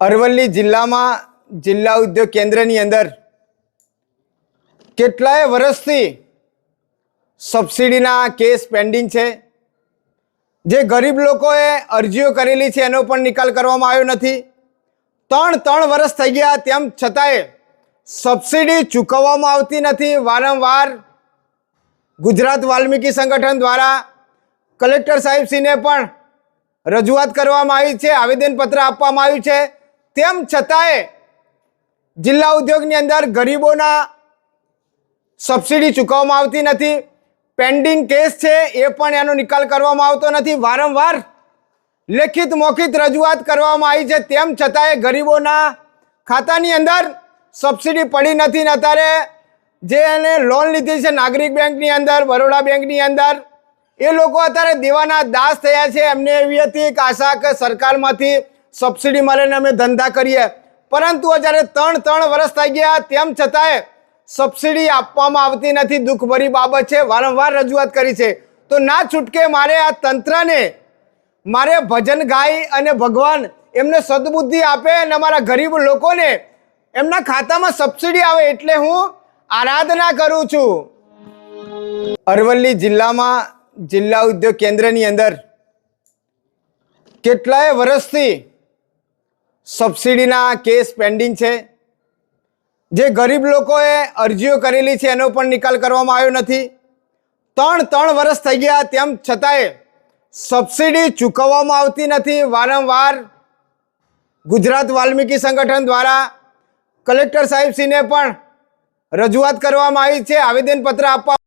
અરવલ્લી જિલ્લામાં જિલ્લા ઉદ્યોગ કેન્દ્રની અંદર કેટલાય વર્ષથી સબસિડીના કેસ પેન્ડિંગ છે. જે ગરીબ લોકોએ અરજીઓ કરેલી છે, એનો પણ નિકાલ કરવામાં આવ્યો નથી. ત્રણ ત્રણ વર્ષ થઈ ગયા, તેમ છતાંય સબસિડી ચૂકવવામાં આવતી નથી. વારંવાર ગુજરાત વાલ્મીકી સંગઠન દ્વારા કલેક્ટર સાહેબશ્રીને પણ રજૂઆત કરવામાં આવી છે, આવેદનપત્ર આપવામાં આવ્યું છે. તેમ છતાંય જિલ્લા ઉદ્યોગની અંદર ગરીબોના સબસિડી ચૂકવવામાં આવતી નથી. પેન્ડિંગ કેસ છે, એ પણ એનો નિકાલ કરવામાં આવતો નથી. વારંવાર લેખિત મૌખિત રજૂઆત કરવામાં આવી છે. તેમ છતાંય ગરીબોના ખાતાની અંદર સબસિડી પડી નથી. ને અત્યારે જે એને લોન લીધી છે નાગરિક બેંકની અંદર, બરોડા બેંકની અંદર, એ લોકો અત્યારે દેવાના દાસ થયા છે. એમને એવી હતી કે આશા કે સરકારમાંથી સબસિડી મળે ને અમે ધંધા કરીએ. પરંતુ જ્યારે ત્રણ ત્રણ વર્ષ થઈ ગયા, તેમ છતાંય સબસિડી આપવામાં આવતી નથી. દુઃખભરી બાબત છે. વારંવાર રજૂઆત કરી છે. તો ના છૂટકે મારે આ તંત્રને, મારે ભજન ગાય અને ભગવાન એમને સદબુદ્ધિ આપે અને અમારા ગરીબ લોકોને એમના ખાતામાં સબસિડી આવે એટલે હું આરાધના કરું છું. અરવલ્લી જિલ્લામાં જિલ્લા ઉદ્યોગ કેન્દ્રની અંદર કેટલાય વર્ષથી સબસિડીના કેસ પેન્ડિંગ છે. જે ગરીબ લોકોએ અરજીઓ કરેલી છે, એનો પણ નિકાલ કરવામાં આવ્યો નથી. ત્રણ ત્રણ વર્ષ થઈ ગયા તેમ છતાંય સબસિડી ચૂકવવામાં આવતી નથી. વારંવાર ગુજરાત વાલ્મીકી સંગઠન દ્વારા કલેક્ટર સાહેબશ્રીને પણ રજૂઆત કરવામાં આવી છે. આવેદનપત્ર આપવા